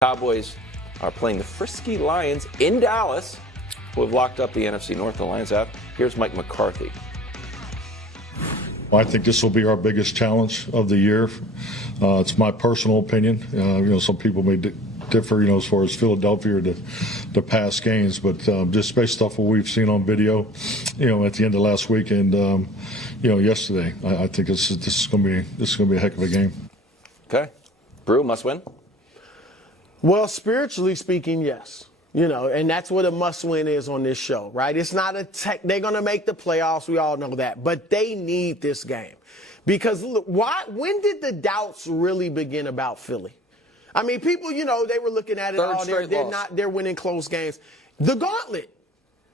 Cowboys are playing the frisky Lions in Dallas, who have locked up the NFC North. The Lions have. Here's Mike McCarthy. I think this will be our biggest challenge of the year. It's my personal opinion. Some people may differ, as far as Philadelphia or the past games, but just based off what we've seen on video, at the end of last week and yesterday, I think this is going to be a heck of a game. Okay, Brew, must win. Well, spiritually speaking, yes. And that's what a must-win is on this show, right? It's not they're going to make the playoffs. We all know that. But they need this game. Because when did the doubts really begin about Philly? I mean, people, they were looking at it. They're winning close games. The gauntlet.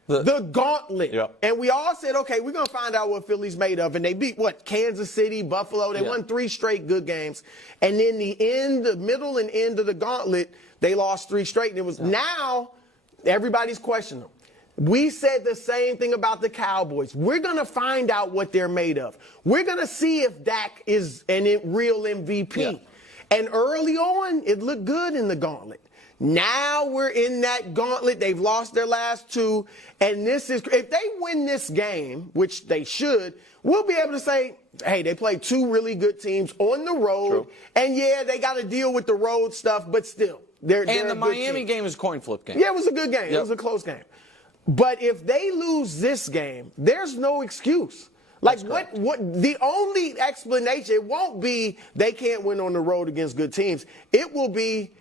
The gauntlet. Yep. And we all said, okay, we're going to find out what Philly's made of. And they beat, Kansas City, Buffalo. They won 3 straight good games. And then the middle and end of the gauntlet, they lost 3 straight. And it was now everybody's questioning them. We said the same thing about the Cowboys. We're going to find out what they're made of. We're going to see if Dak is a real MVP. Yeah. And early on, it looked good in the gauntlet. Now we're in that gauntlet. They've lost their last 2. And if they win this game, which they should, we'll be able to say, hey, they played 2 really good teams on the road. True. And, they got to deal with the road stuff, but still. They're the Miami game is a coin flip game. Yeah, it was a good game. Yep. It was a close game. But if they lose this game, there's no excuse. Like, what the only explanation, it won't be they can't win on the road against good teams. It will be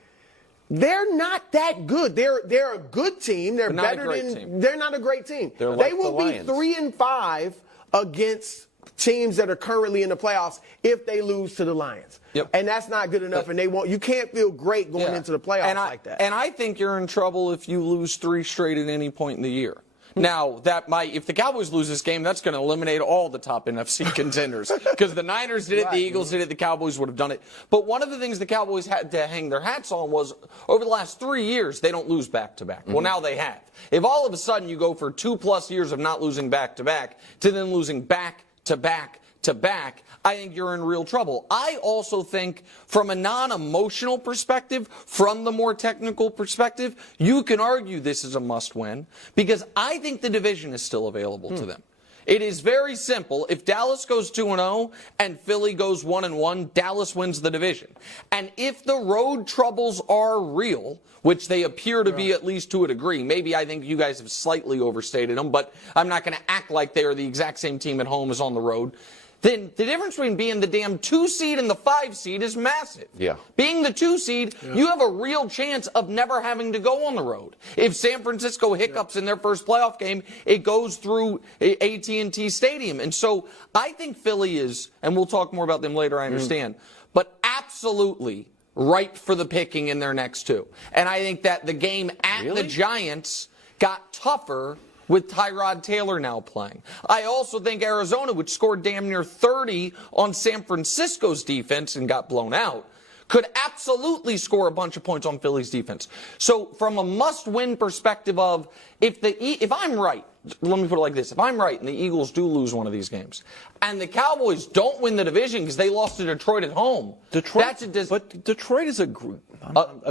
they're not that good. They're a good team. They're better than they're not a great team. They will be 3-5 against teams that are currently in the playoffs if they lose to the Lions. Yep. And that's not good enough, and you can't feel great going into the playoffs like that. And I think you're in trouble if you lose 3 straight at any point in the year. Now, if the Cowboys lose this game, that's going to eliminate all the top NFC contenders. Because the Niners did it, the Eagles did it, the Cowboys would have done it. But one of the things the Cowboys had to hang their hats on was, over the last 3 years, they don't lose back-to-back. Well, now they have. If all of a sudden you go for 2+ years of not losing back-to-back to then losing back-to-back, I think you're in real trouble. I also think from a non-emotional perspective, from the more technical perspective, you can argue this is a must-win because I think the division is still available to them. It is very simple. If Dallas goes 2-0 and Philly goes 1-1, Dallas wins the division. And if the road troubles are real, which they appear to be at least to a degree, maybe I think you guys have slightly overstated them, but I'm not going to act like they are the exact same team at home as on the road. Then the difference between being the damn 2 seed and the 5 seed is massive. Yeah. Being the 2 seed, you have a real chance of never having to go on the road. If San Francisco hiccups in their first playoff game, it goes through AT&T Stadium. And so I think Philly is, and we'll talk more about them later, I understand, but absolutely ripe for the picking in their next 2. And I think that the game at the Giants got tougher with Tyrod Taylor now playing. I also think Arizona, which scored damn near 30 on San Francisco's defense and got blown out, could absolutely score a bunch of points on Philly's defense. So from a must-win perspective of, if I'm right, let me put it like this, if I'm right and the Eagles do lose one of these games, and the Cowboys don't win the division because they lost to Detroit at home, but Detroit is a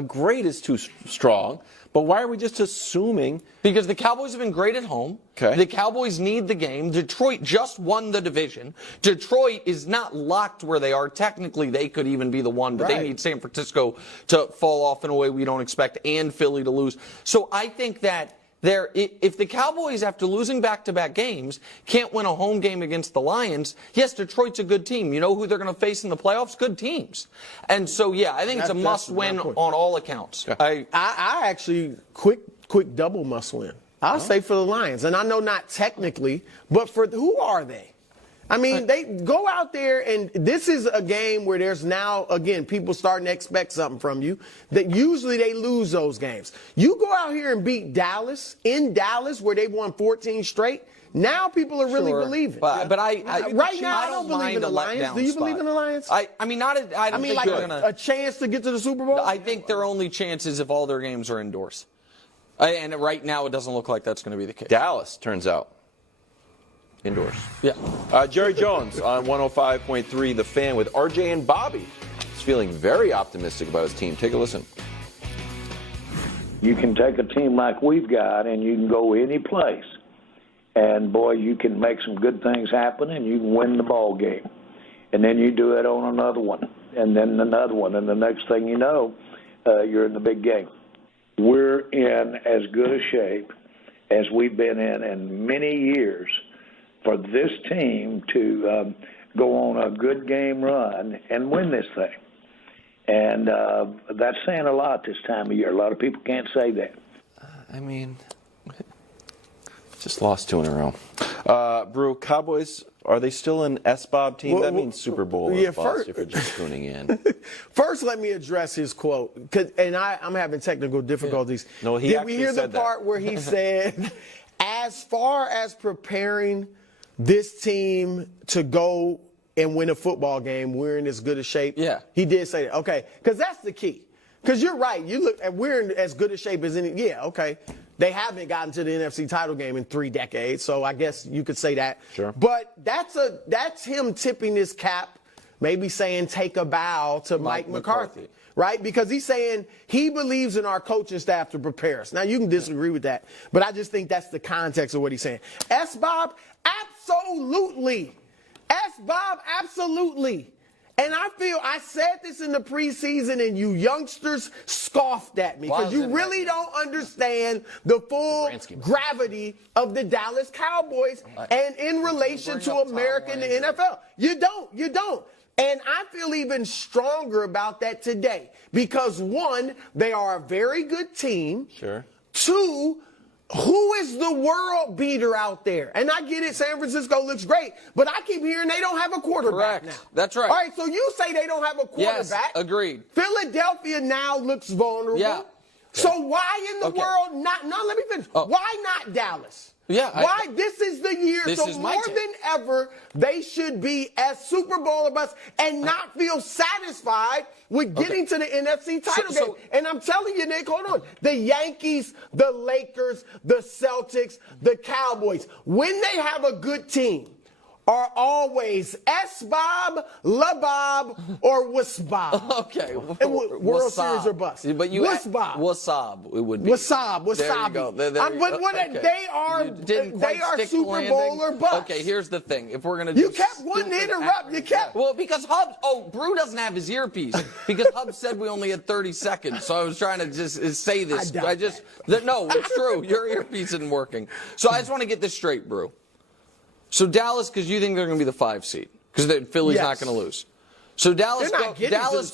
great is too strong. But why are we just assuming? Because the Cowboys have been great at home. Okay. The Cowboys need the game. Detroit just won the division. Detroit is not locked where they are. Technically, they could even be the one, but they need San Francisco to fall off in a way we don't expect and Philly to lose. So I think that if the Cowboys, after losing back-to-back games, can't win a home game against the Lions, yes, Detroit's a good team. You know who they're going to face in the playoffs? Good teams. And so, I think it's a must-win on all accounts. I actually, quick double must-win. I'll say for the Lions. And I know not technically, but who are they? I mean, they go out there, and this is a game where there's now, again, people starting to expect something from you, that usually they lose those games. You go out here and beat Dallas, in Dallas, where they won 14 straight, now people are really believing. But I don't believe in the Lions. Do you believe in the Lions? I mean, like a chance to get to the Super Bowl? I think their only chance is if all their games are indoors. And right now, it doesn't look like that's going to be the case. Dallas, turns out. Indoors. Yeah. Jerry Jones on 105.3 The Fan with RJ and Bobby. He's feeling very optimistic about his team. Take a listen. You can take a team like we've got, and you can go any place. And, boy, you can make some good things happen, and you can win the ball game. And then you do it on another one, and then another one, and the next thing you know, you're in the big game. We're in as good a shape as we've been in many years for this team to go on a good game run and win this thing. And that's saying a lot this time of year. A lot of people can't say that. I mean, just lost 2 in a row. Brew, Cowboys, are they still an SBOB team? That means Super Bowl or bust if you're just tuning in. First, let me address his quote, and I'm having technical difficulties. Yeah. No, he Did actually we hear the said part that. where he said, as far as preparing this team to go and win a football game, we're in as good a shape? Yeah. He did say that. Okay, because that's the key. Because you're right. You look at we're in as good a shape as any. Yeah, okay. They haven't gotten to the NFC title game in 3 decades, so I guess you could say that. Sure. But that's him tipping his cap, maybe saying take a bow to Mike McCarthy, right? Because he's saying he believes in our coaching staff to prepare us. Now, you can disagree with that, but I just think that's the context of what he's saying. S-Bob, absolutely. S-Bob, absolutely. And I said this in the preseason, and you youngsters scoffed at me because you really don't understand the full gravity of the Dallas Cowboys and in relation to America and the NFL. You don't. And I feel even stronger about that today because, 1, they are a very good team. Sure. 2, who is the world beater out there? And I get it, San Francisco looks great, but I keep hearing they don't have a quarterback now. That's right. All right, so you say they don't have a quarterback. Yes, agreed. Philadelphia now looks vulnerable. Yeah. Okay. So why in the world not? No, let me finish. Why not Dallas? Yeah. Why this is the year? This So is my more take. than ever, they should be as Super Bowl or bust and not feel satisfied with getting to the NFC title game. And I'm telling you, Nick, hold on. The Yankees, the Lakers, the Celtics, the Cowboys, when they have a good team, are always S-Bob, La-Bob, or Wuss-Bob. Okay. World Series or bust. But you Wuss-Bob. Wasab, it would be. Wasab. There you go. There you go. They are, They are Super Bowl or bust. Okay, here's the thing. If we're going to You kept wanting to interrupt. You kept. Well, because Brew doesn't have his earpiece. Because Hub said we only had 30 seconds. So I was trying to just say this. No, it's true. Your earpiece isn't working. So I just want to get this straight, Brew. So Dallas, because you think they're going to be the 5 seed, because Philly's not going to lose. So Dallas goes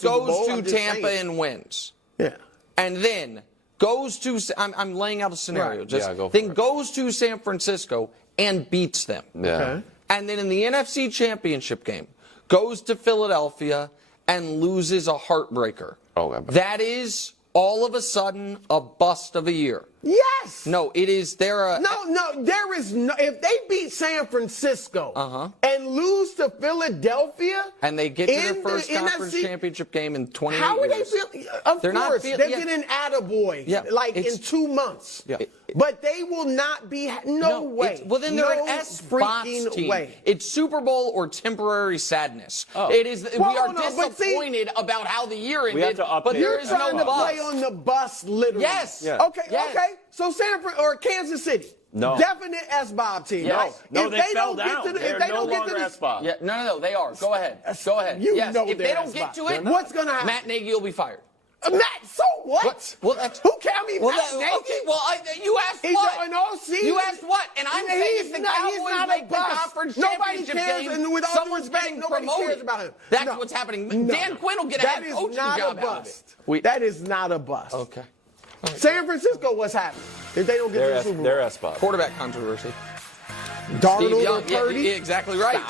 to Tampa and wins. Yeah. And then goes to, I'm laying out a scenario. Right. Then goes to San Francisco and beats them. Yeah. Okay. And then in the NFC Championship game, goes to Philadelphia and loses a heartbreaker. That is all of a sudden a bust of a year. Yes. No, it is. There is no. If they beat San Francisco and lose to Philadelphia, and they get to their first conference championship game in 28 years. How are they feeling? Of course, they're getting attaboy in 2 months. Yeah. But they will not be. No way. Well, then they're an S-Box team. It's Super Bowl or temporary sadness. It is. We are disappointed about how the year ended. But you're trying to play on the bus, literally. Yes. Yeah. Okay. So Kansas City. No. Definite S-Bob team. Yes. Right? No, they fell down. If they don't get to the S-Bob. Yeah, no, they are. Go ahead. You know if they don't get to it, what's going to happen? Matt Nagy will be fired. Matt, so what? Well, who can be Matt Nagy? Okay, well, you asked what? You asked what? And I'm saying if the Cowboys make the conference championship game, someone's getting promoted. About him. That's what's happening. Dan Quinn will get a head coaching job out of it. That is not a bust. Okay. San Francisco, what's happening if they don't get to the Super Bowl? They're S-Bob. Quarterback controversy. Darnold or Purdy? Exactly right.